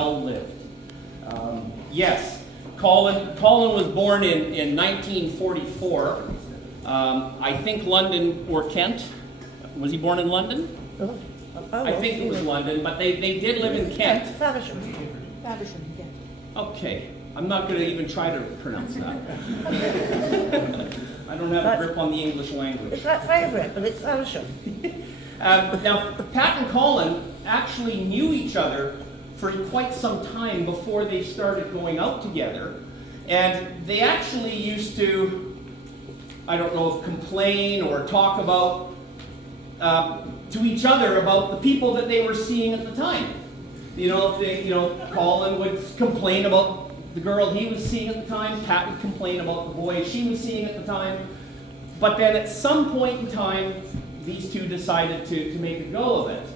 Lived. Yes, Colin was born in 1944. I think London or Kent. Was he born in London? I think it was London, but they did live in Kent. Faversham, yeah. Okay, I'm not going to even try to pronounce that. I don't have a grip on the English language. It's my favourite, but it's Faversham. Now, Pat and Colin actually knew each other for quite some time before they started going out together. And they actually used to, I don't know if complain or talk about to each other about the people that they were seeing at the time. Colin would complain about the girl he was seeing at the time. Pat would complain about the boy she was seeing at the time. But then at some point in time, these two decided to make a go of it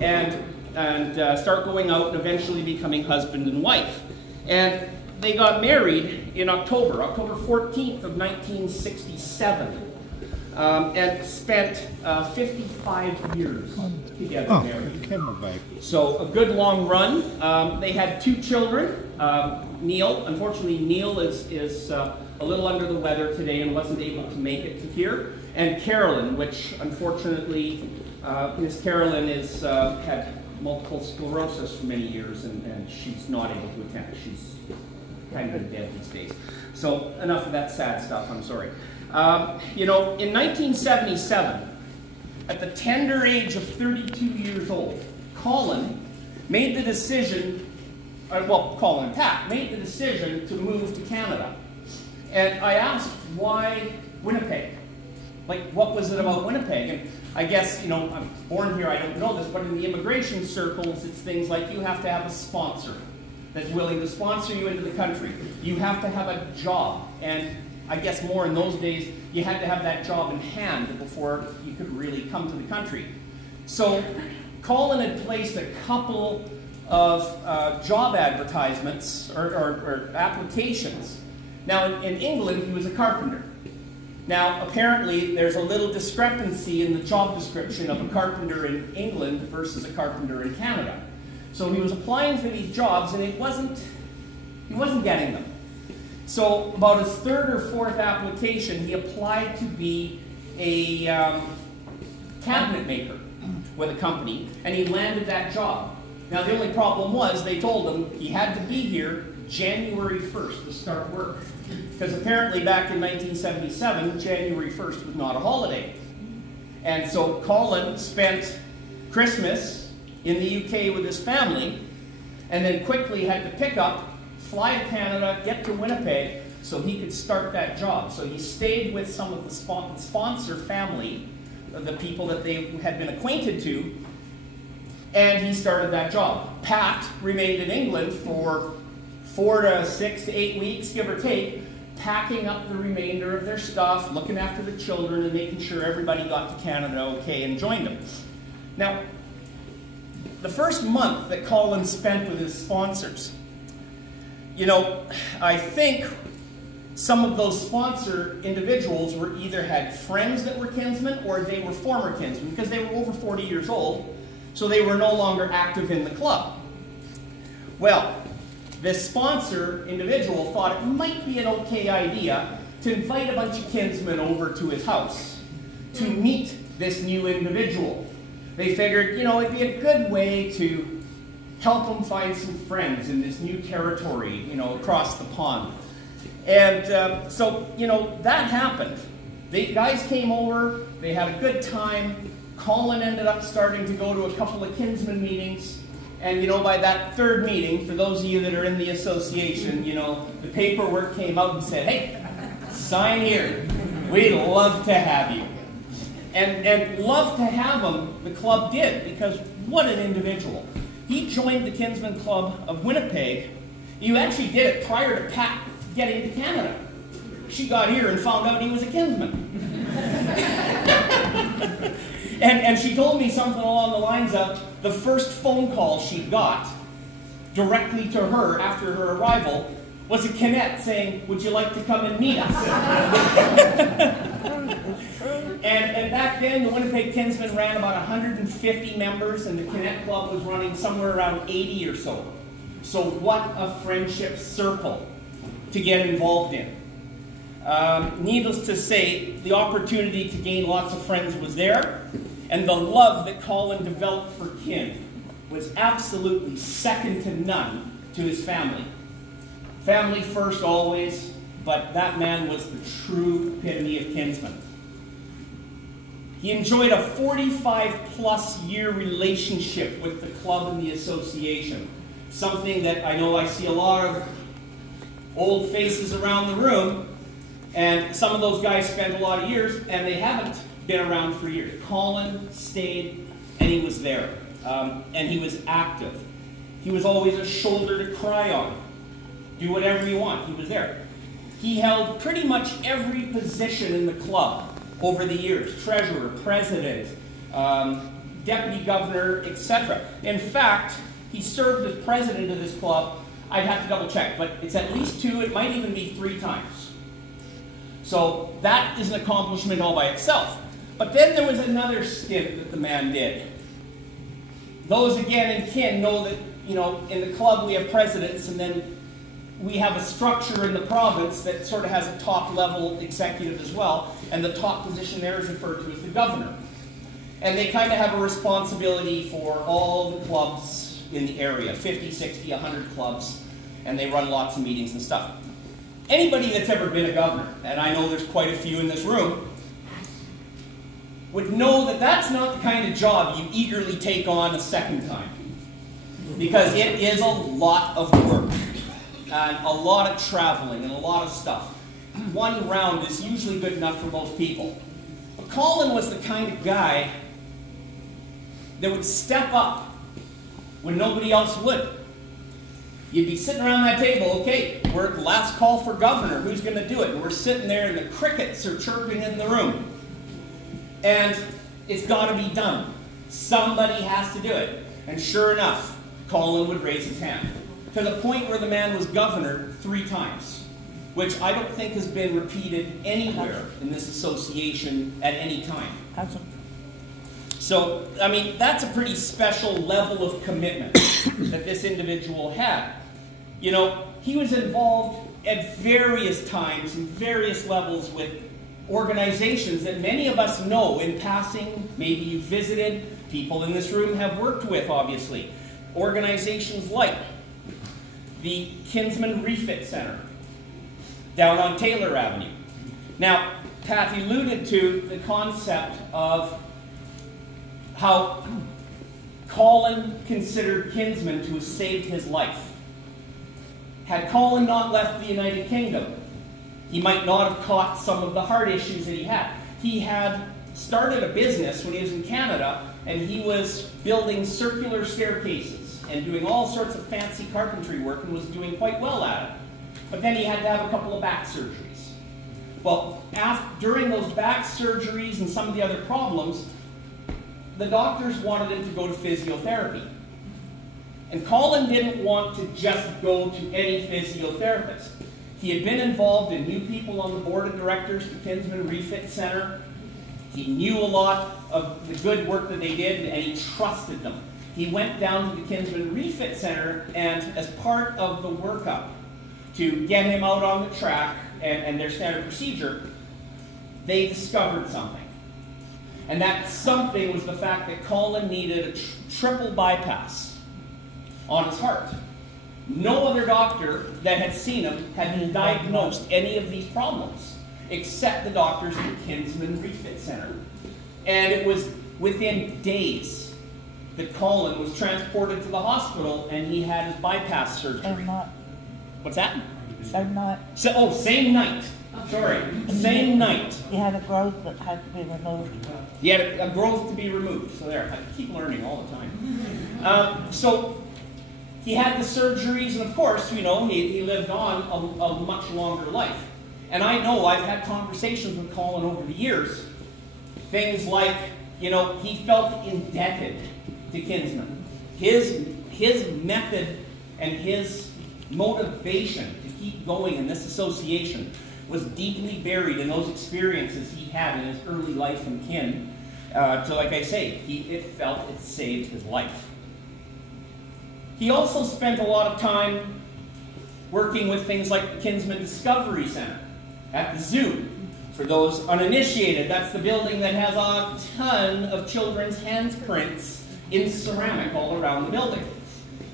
and start going out and eventually becoming husband and wife. And they got married in October 14th of 1967. And spent 55 years together married. So a good long run. They had two children. Neil, unfortunately, Neil is a little under the weather today and wasn't able to make it to here. And Carolyn, which unfortunately, Miss Carolyn had multiple sclerosis for many years, and she's not able to attend. She's kind of dead these days. So enough of that sad stuff, I'm sorry. In 1977, at the tender age of 32 years old, Colin made the decision, Colin and Pat made the decision to move to Canada. And I asked, why Winnipeg? Like, what was it about Winnipeg? And I guess, I'm born here, I don't know this, but in the immigration circles, it's things like you have to have a sponsor that's willing to sponsor you into the country. You have to have a job. And I guess more in those days, you had to have that job in hand before you could really come to the country. So Colin had placed a couple of job advertisements or applications. Now in England, he was a carpenter. Now apparently there's a little discrepancy in the job description of a carpenter in England versus a carpenter in Canada. So he was applying for these jobs and he wasn't getting them. So about his third or fourth application, he applied to be a cabinet maker with a company, and he landed that job. Now the only problem was they told him he had to be here January 1st to start work. Because apparently back in 1977, January 1st was not a holiday. And so Colin spent Christmas in the UK with his family, and then quickly had to pick up, fly to Canada, get to Winnipeg, so he could start that job. So he stayed with some of the sponsor family, the people that they had been acquainted to, and he started that job. Pat remained in England for 4 to 6 to 8 weeks, give or take, packing up the remainder of their stuff, looking after the children, and making sure everybody got to Canada okay and joined him. Now, the first month that Colin spent with his sponsors, I think some of those sponsor individuals either had friends that were kinsmen or they were former kinsmen because they were over 40 years old, so they were no longer active in the club. Well, this sponsor individual thought it might be an okay idea to invite a bunch of kinsmen over to his house to meet this new individual. They figured, it'd be a good way to help them find some friends in this new territory, across the pond. And so, that happened. The guys came over, they had a good time. Colin ended up starting to go to a couple of kinsman meetings. And, by that third meeting, for those of you that are in the association, the paperwork came out and said, hey, sign here. We'd love to have you. And love to have him, the club did, because what an individual. He joined the Kinsman Club of Winnipeg. You actually did it prior to Pat getting to Canada. She got here and found out he was a kinsman. and she told me something along the lines of the first phone call she got directly to her after her arrival was a Kinnett saying, would you like to come and meet us? And back then, the Winnipeg Kinsmen ran about 150 members, and the Kinnett Club was running somewhere around 80 or so. So what a friendship circle to get involved in. Needless to say, the opportunity to gain lots of friends was there, and the love that Colin developed for kin was absolutely second to none to his family. Family first always, but that man was the true epitome of kinsman. He enjoyed a 45-plus year relationship with the club and the association, something that I know I see a lot of old faces around the room, and some of those guys spent a lot of years, and they haven't been around for years. Colin stayed, and he was there, and he was active. He was always a shoulder to cry on. Do whatever you want. He was there. He held pretty much every position in the club over the years. Treasurer, president, deputy governor, etc. In fact, he served as president of this club. I'd have to double check, but it's at least 2, it might even be 3 times. So that is an accomplishment all by itself. But then there was another stint that the man did. Those again in kin know that, you know, in the club we have presidents, and then we have a structure in the province that sort of has a top-level executive as well, and the top position there is referred to as the governor. And they kind of have a responsibility for all the clubs in the area, 50, 60, 100 clubs, and they run lots of meetings and stuff. Anybody that's ever been a governor, and I know there's quite a few in this room, would know that that's not the kind of job you eagerly take on a second time. Because it is a lot of work, and a lot of traveling, and a lot of stuff. One round is usually good enough for most people. But Colin was the kind of guy that would step up when nobody else would. You'd be sitting around that table, okay, we're at the last call for governor, who's going to do it? And we're sitting there and the crickets are chirping in the room. And it's got to be done. Somebody has to do it. And sure enough, Colin would raise his hand. To the point where the man was governor 3 times, which I don't think has been repeated anywhere in this association at any time. So, I mean, that's a pretty special level of commitment that this individual had. You know, he was involved at various times and various levels with organizations that many of us know in passing. Maybe you visited, people in this room have worked with, obviously. Organizations like the Kinsman Refit Center down on Taylor Avenue. Now, Pat alluded to the concept of how Colin considered Kinsman to have saved his life. Had Colin not left the United Kingdom, he might not have caught some of the heart issues that he had. He had started a business when he was in Canada, and he was building circular staircases and doing all sorts of fancy carpentry work and was doing quite well at it. But then he had to have a couple of back surgeries. Well, during those back surgeries and some of the other problems, the doctors wanted him to go to physiotherapy. And Colin didn't want to just go to any physiotherapist. He had been involved in new people on the board of directors at the Kinsman Refit Center. He knew a lot of the good work that they did, and he trusted them. He went down to the Kinsman Refit Center, and as part of the workup to get him out on the track and their standard procedure, they discovered something. And that something was the fact that Colin needed a triple bypass on his heart. No other doctor that had seen him had diagnosed any of these problems, except the doctors at the Kinsman Refit Center. And it was within days that Colin was transported to the hospital and he had his bypass surgery. Same night. What's that? Same night. Oh, same night. Sorry, same night. He had a growth that had to be removed. He had a growth to be removed. So there, I keep learning all the time. So he had the surgeries, and of course, you know, he lived on a much longer life. And I know I've had conversations with Colin over the years. Things like, you know, he felt indebted to Kinsman. His method and his motivation to keep going in this association was deeply buried in those experiences he had in his early life in kin. So like I say, it felt it saved his life. He also spent a lot of time working with things like the Kinsman Discovery Center at the zoo. For those uninitiated, that's the building that has a ton of children's handprints in ceramic all around the building.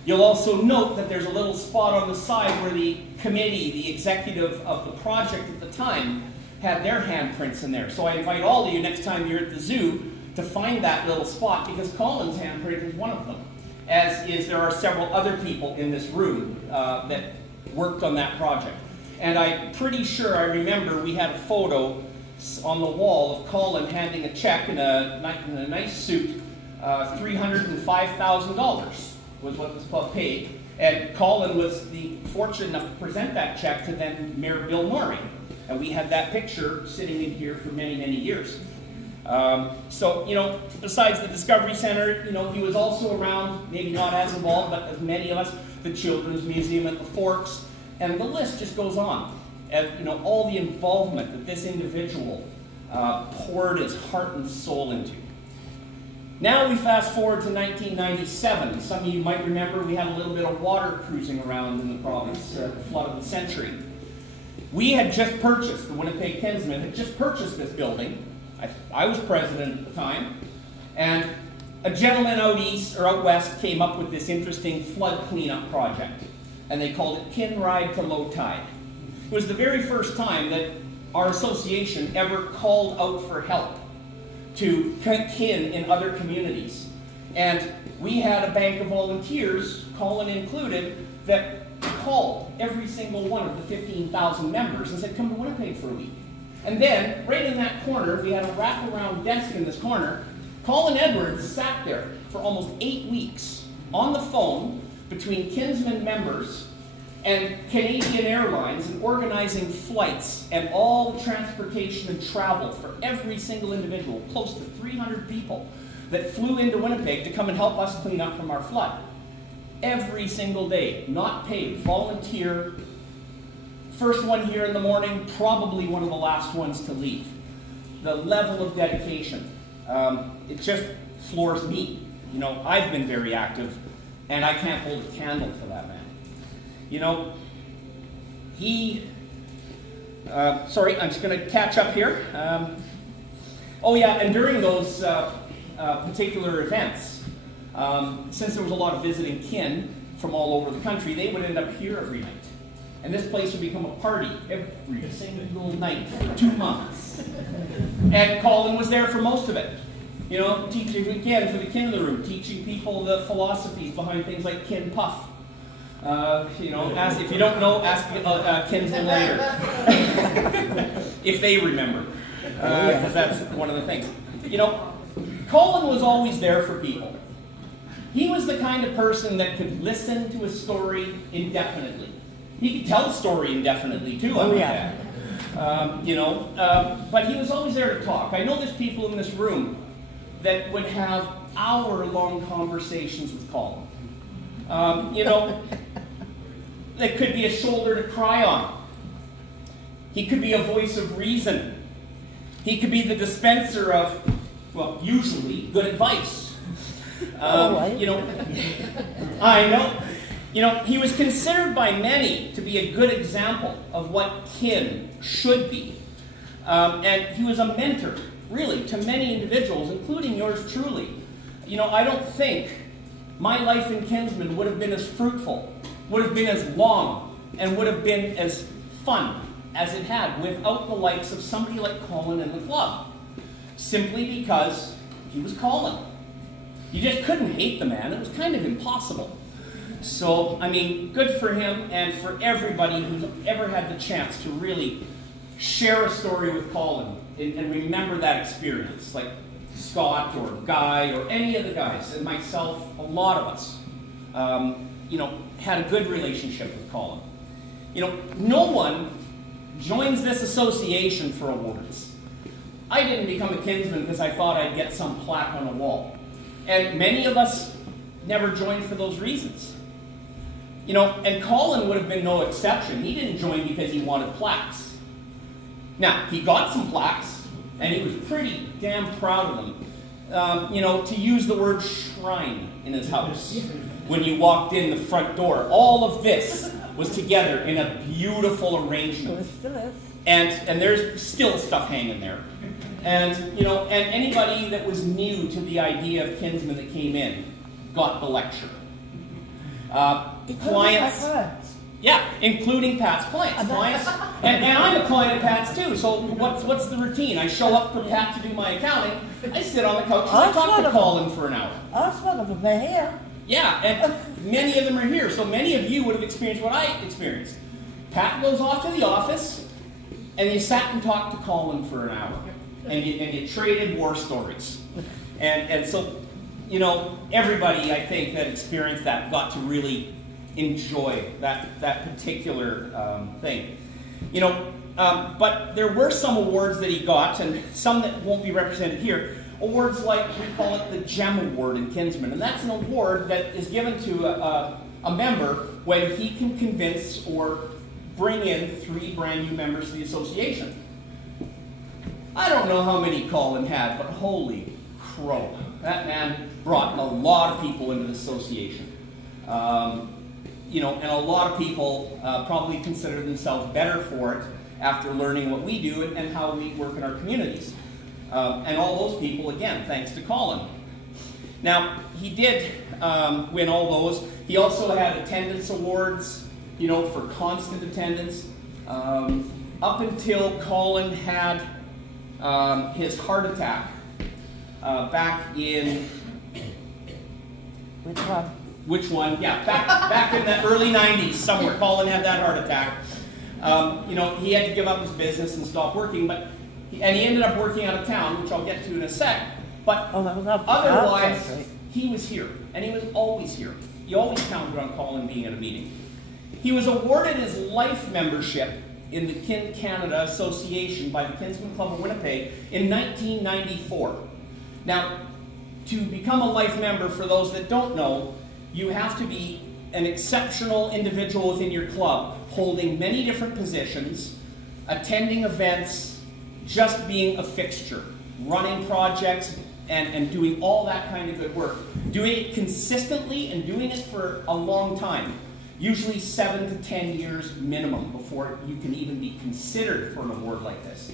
You'll also note that there's a little spot on the side where the committee, the executive of the project at the time, had their handprints in there. So I invite all of you next time you're at the zoo to find that little spot, because Colin's handprint is one of them, as is there are several other people in this room that worked on that project. And I'm pretty sure I remember we had a photo on the wall of Colin handing a check in a nice suit. $305,000 was what was paid. And Colin was fortunate enough to present that check to then Mayor Bill Norrie. And we had that picture sitting in here for many, many years. So, you know, besides the Discovery Center, you know, he was also around, maybe not as involved, but as many of us, the Children's Museum at the Forks. And the list just goes on. And, you know, all the involvement that this individual poured his heart and soul into. Now we fast forward to 1997. Some of you might remember we had a little bit of water cruising around in the province, the flood of the century. We had just purchased, the Winnipeg Kinsmen had just purchased this building. I was president at the time. And a gentleman out east, or out west, came up with this interesting flood cleanup project. And they called it Kin Ride to Low Tide. It was the very first time that our association ever called out for help to kin in other communities. And we had a bank of volunteers, Colin included, that called every single one of the 15,000 members and said, come to Winnipeg for a week. And then, right in that corner, we had a wraparound desk in this corner. Colin Edwards sat there for almost 8 weeks on the phone between Kinsman members and Canadian Airlines and organizing flights and all the transportation and travel for every single individual, close to 300 people that flew into Winnipeg to come and help us clean up from our flood. Every single day, not paid, volunteer. First one here in the morning, probably one of the last ones to leave. The level of dedication, it just floors me. You know, I've been very active, and I can't hold a candle to that man. You know, sorry, I'm just going to catch up here. Oh yeah, and during those particular events, since there was a lot of visiting kin from all over the country, they would end up here every night. And this place would become a party every single night for 2 months. And Colin was there for most of it. You know, teaching again for the kin in the room, teaching people the philosophies behind things like kin puff. You know, if you don't know, ask Kinsman later. If they remember. Because that's one of the things. You know, Colin was always there for people. He was the kind of person that could listen to a story indefinitely. He could tell a story indefinitely too, I might add. You know, but he was always there to talk. I know there's people in this room that would have hour-long conversations with Colin. You know, that could be a shoulder to cry on. He could be a voice of reason. He could be the dispenser of, well, usually good advice. You know, I know. You know, he was considered by many to be a good example of what kin should be. And he was a mentor, really, to many individuals, including yours truly. You know, I don't think my life in Kinsman would have been as fruitful, would have been as long, and would have been as fun as it had without the likes of somebody like Colin and the club. Simply because he was Colin. You just couldn't hate the man. It was kind of impossible. So, I mean, good for him and for everybody who's ever had the chance to really share a story with Colin and remember that experience. Like Scott or Guy or any of the guys, and myself, a lot of us, you know, had a good relationship with Colin. You know, no one joins this association for awards. I didn't become a Kinsman because I thought I'd get some plaque on a wall. And many of us never joined for those reasons. You know, and Colin would have been no exception. He didn't join because he wanted plaques. Now, he got some plaques, and he was pretty damn proud of them. You know, to use the word shrine in his house. when you walked in the front door. All of this was together in a beautiful arrangement. It still is. And there's still stuff hanging there. And, you know, and anybody that was new to the idea of kinsmen that came in got the lecture. Clients, yeah, including Pat's clients. And I'm a client of Pat's too, so what's the routine? I show up for Pat to do my accounting, I sit on the couch and I talk to Colin for an hour. That's one of them, they're here. Yeah, and many of them are here, so many of you would have experienced what I experienced. Pat goes off to the office, and you sat and talked to Colin for an hour, and you traded war stories. And so, you know, everybody, I think, that experienced that got to really enjoy that particular thing. You know, but there were some awards that he got, and some that won't be represented here. Awards like, we call it the GEM Award in Kinsmen, and that's an award that is given to a member when he can convince or bring in 3 brand new members to the association. I don't know how many Colin had, but holy crow, that man brought a lot of people into the association. You know, and a lot of people probably consider themselves better for it after learning what we do and how we work in our communities. And all those people, again, thanks to Colin. Now, he did win all those. He also had attendance awards, you know, for constant attendance. Up until Colin had his heart attack back in... Which one? Which one? Yeah, back in the early 90s somewhere, Colin had that heart attack. You know, he had to give up his business and stop working, but he ended up working out of town, which I'll get to in a sec. But otherwise, he was here, and he was always here. You always counted on Colin being at a meeting. He was awarded his life membership in the Kin Canada Association by the Kinsmen Club of Winnipeg in 1994. Now, to become a life member, for those that don't know, you have to be an exceptional individual within your club, holding many different positions, attending events, just being a fixture, running projects, and doing all that kind of good work. Doing it consistently and doing it for a long time. Usually 7 to 10 years minimum before you can even be considered for an award like this.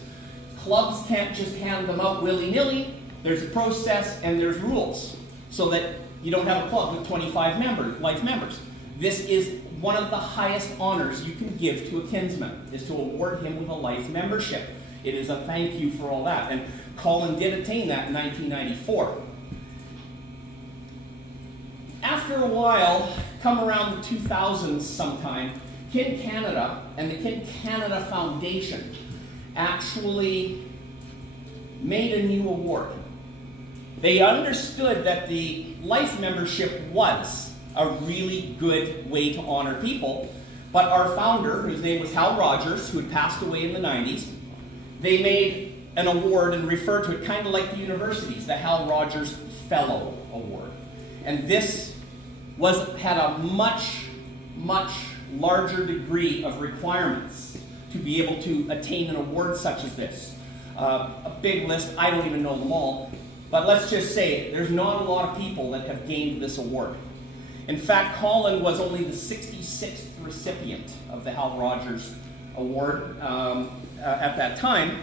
Clubs can't just hand them out willy-nilly. There's a process and there's rules so that you don't have a club with 25 life members. This is one of the highest honors you can give to a kinsman, is to award him with a life membership. It is a thank you for all that. And Colin did attain that in 1994. After a while, come around the 2000s sometime, Kin Canada and the Kin Canada Foundation actually made a new award. They understood that the life membership was a really good way to honor people, but our founder, whose name was Hal Rogers, who had passed away in the 90s, they made an award and referred to it kind of like the universities, the Hal Rogers Fellow Award. And this had a much, much larger degree of requirements to be able to attain an award such as this. A big list, I don't even know them all, but let's just say there's not a lot of people that have gained this award. In fact, Colin was only the 66th recipient of the Hal Rogers Award at that time.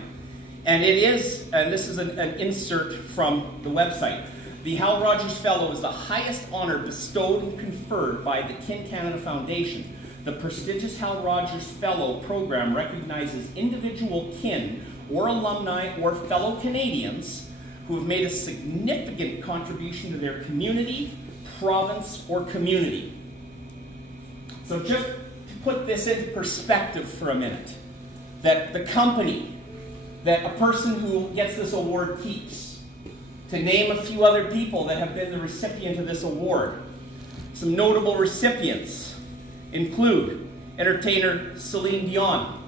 And it is, and this is an insert from the website, the Hal Rogers Fellow is the highest honor bestowed and conferred by the Kin Canada Foundation. The prestigious Hal Rogers Fellow program recognizes individual kin or alumni or fellow Canadians who have made a significant contribution to their community, province, or community. So just to put this into perspective for a minute, that the company that a person who gets this award keeps, to name a few other people that have been the recipient of this award. Some notable recipients include entertainer Celine Dion,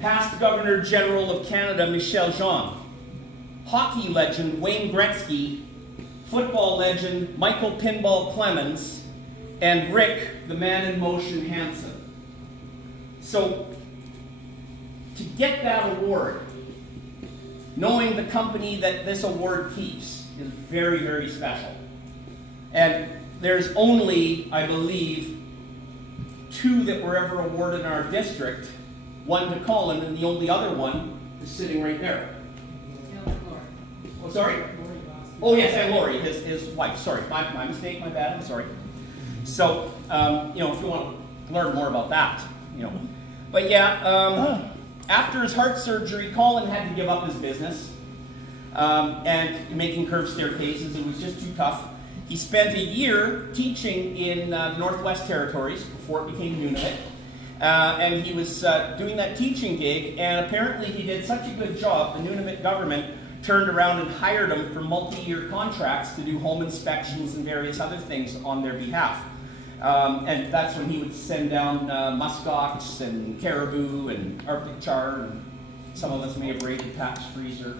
past Governor General of Canada Michel Jean, hockey legend Wayne Gretzky, football legend Michael Pinball Clemens, and Rick, the Man in Motion Hansen. So, to get that award, knowing the company that this award keeps is very, very special. And there's only, I believe, 2 that were ever awarded in our district. One to Colin, and the only other one is sitting right there. Oh, sorry? Oh, yes, and Lori, his wife. Sorry, my mistake, my bad, I'm sorry. So, you know, if you want to learn more about that, you know. But yeah, after his heart surgery, Colin had to give up his business. And making curved staircases, it was just too tough. He spent a year teaching in the Northwest Territories before it became Nunavut. And he was doing that teaching gig, and apparently he did such a good job, the Nunavut government turned around and hired him for multi-year contracts to do home inspections and various other things on their behalf. And that's when he would send down muskox and caribou and Arctic char, and some of us may have raided Pat's freezer.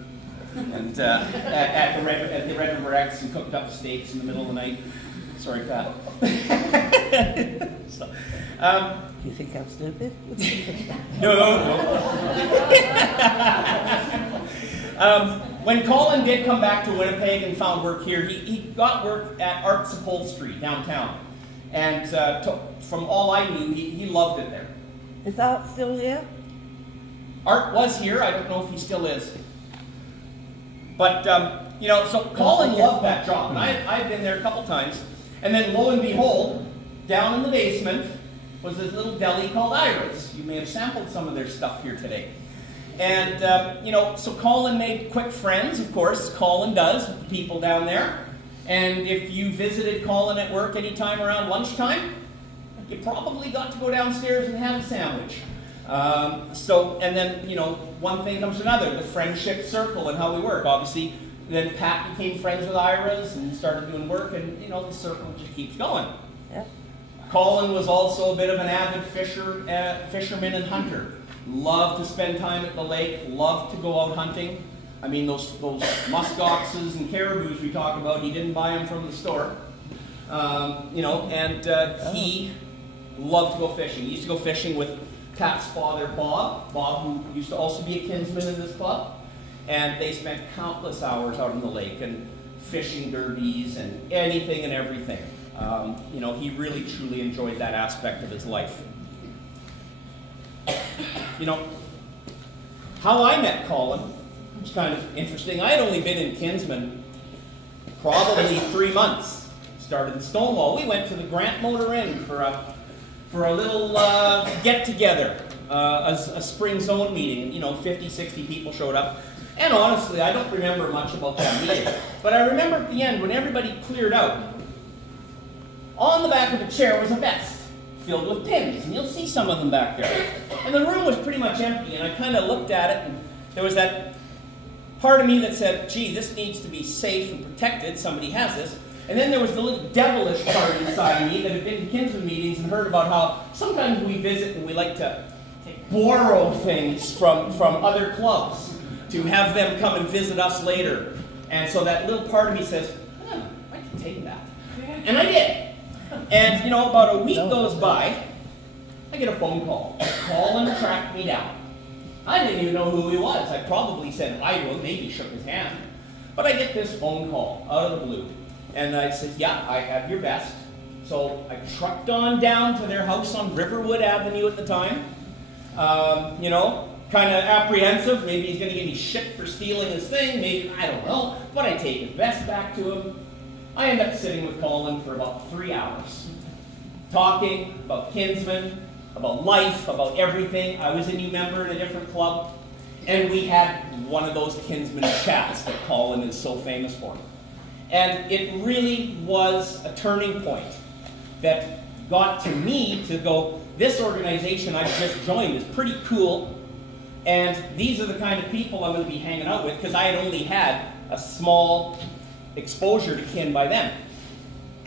And at the Red River X and cooked up steaks in the middle of the night. Sorry, Pat. So, you think I'm stupid? no. When Colin did come back to Winnipeg and found work here, he got work at Arts Upholstery downtown. And from all I knew, he loved it there. Is Art still here? Art was here. I don't know if he still is. But, you know, so Colin loved that job, and I've been there a couple times. And then, lo and behold, down in the basement was this little deli called Ira's. You may have sampled some of their stuff here today. And, you know, so Colin made quick friends, of course. Colin does with the people down there. And if you visited Colin at work anytime around lunchtime, you probably got to go downstairs and have a sandwich. And then, you know, one thing comes to another, the friendship circle and how we work. Obviously, then Pat became friends with Ira's and started doing work, and, you know, the circle just keeps going. Yeah. Colin was also a bit of an avid fisherman and hunter. Loved to spend time at the lake, loved to go out hunting. I mean, those muskoxes and caribous we talk about, he didn't buy them from the store. You know, and he loved to go fishing. He used to go fishing with Pat's father, Bob, who used to also be a kinsman in this club. And they spent countless hours out on the lake and fishing derbies and anything and everything. You know, he really, truly enjoyed that aspect of his life. You know, how I met Colin was kind of interesting. I had only been in Kinsman probably 3 months. Started in Stonewall. We went to the Grant Motor Inn for a little get-together, a spring zone meeting. You know, 50, 60 people showed up. And honestly, I don't remember much about that meeting. But I remember at the end, when everybody cleared out, on the back of the chair was a vest filled with pins. And you'll see some of them back there. And the room was pretty much empty. And I kind of looked at it, and there was that part of me that said, gee, this needs to be safe and protected. Somebody has this. And then there was the little devilish part inside of me that had been to Kinsman meetings and heard about how sometimes we visit and we like to borrow things from other clubs to have them come and visit us later. And so that little part of me says, I can take that. And I did. And, you know, about a week goes by, I get a phone call. Colin tracked me down. I didn't even know who he was. I probably said hi to him, maybe shook his hand. But I get this phone call out of the blue. And I said, yeah, I have your vest. So I trucked on down to their house on Riverwood Avenue at the time. You know, kind of apprehensive. Maybe he's going to give me shit for stealing his thing. Maybe, I don't know. But I take his vest back to him. I end up sitting with Colin for about 3 hours. Talking about Kinsman, about life, about everything. I was a new member in a different club. And we had one of those Kinsman chats that Colin is so famous for. And it really was a turning point that got to me to go, this organization I've just joined is pretty cool, and these are the kind of people I'm going to be hanging out with, because I had only had a small exposure to kin by them.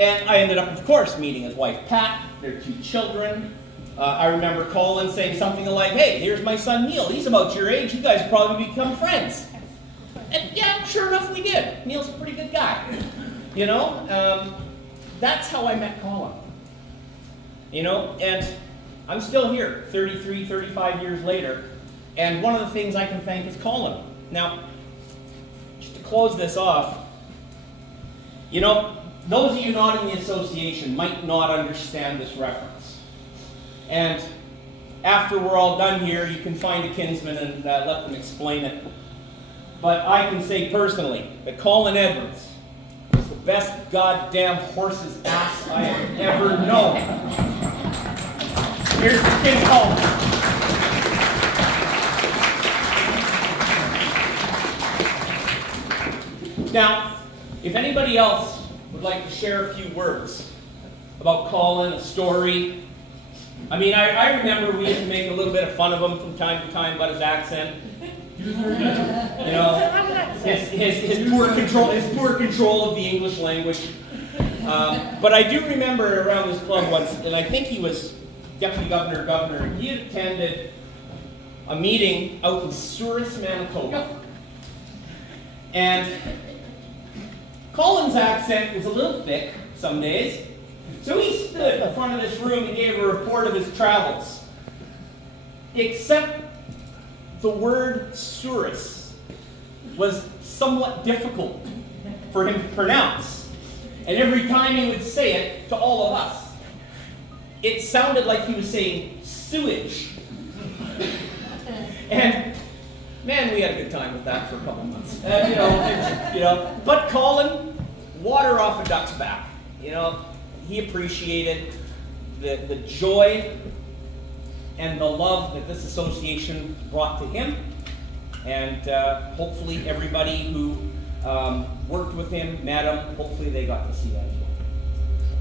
And I ended up, of course, meeting his wife, Pat, their 2 children. I remember Colin saying something like, hey, here's my son Neil, he's about your age, you guys probably become friends. And yeah, sure enough, we did. Neil's a pretty good guy. You know, that's how I met Colin. You know, and I'm still here 33, 35 years later. And one of the things I can thank is Colin. Now, just to close this off, you know, those of you not in the association might not understand this reference. And after we're all done here, you can find a kinsman and let them explain it. But I can say personally that Colin Edwards was the best goddamn horse's ass I have ever known. Here's the kid Colin. Now, if anybody else would like to share a few words about Colin, a story. I mean, I remember we used to make a little bit of fun of him from time to time about his accent. You know, his poor control of the English language. But I do remember around this club once, and I think he was deputy governor, he had attended a meeting out in Souris, Manitoba. And Colin's accent was a little thick some days. So he stood in front of this room and gave a report of his travels. Except the word Souris was somewhat difficult for him to pronounce. And every time he would say it to all of us, it sounded like he was saying sewage. And man, we had a good time with that for a couple months. But Colin, water off a duck's back. You know, he appreciated the joy and the love that this association brought to him. And hopefully everybody who worked with him, met him, hopefully they got to see that as well.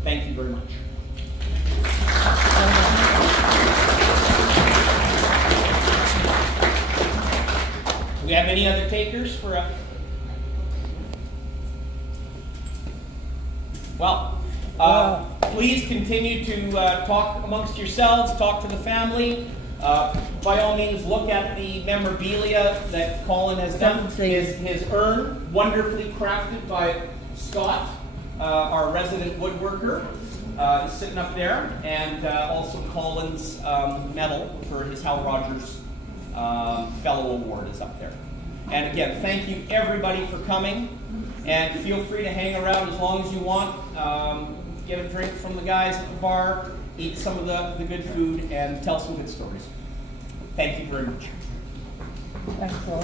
Thank you very much. Do we have any other takers for a... Well, please continue to talk amongst yourselves, talk to the family. By all means, look at the memorabilia that Colin has done. His urn, wonderfully crafted by Scott, our resident woodworker, is sitting up there. And also Colin's medal for his Hal Rogers Fellow Award is up there. And again, thank you everybody for coming. And feel free to hang around as long as you want. Get a drink from the guys at the bar, eat some of the good food, and tell some good stories. Thank you very much. Thanks, Paul.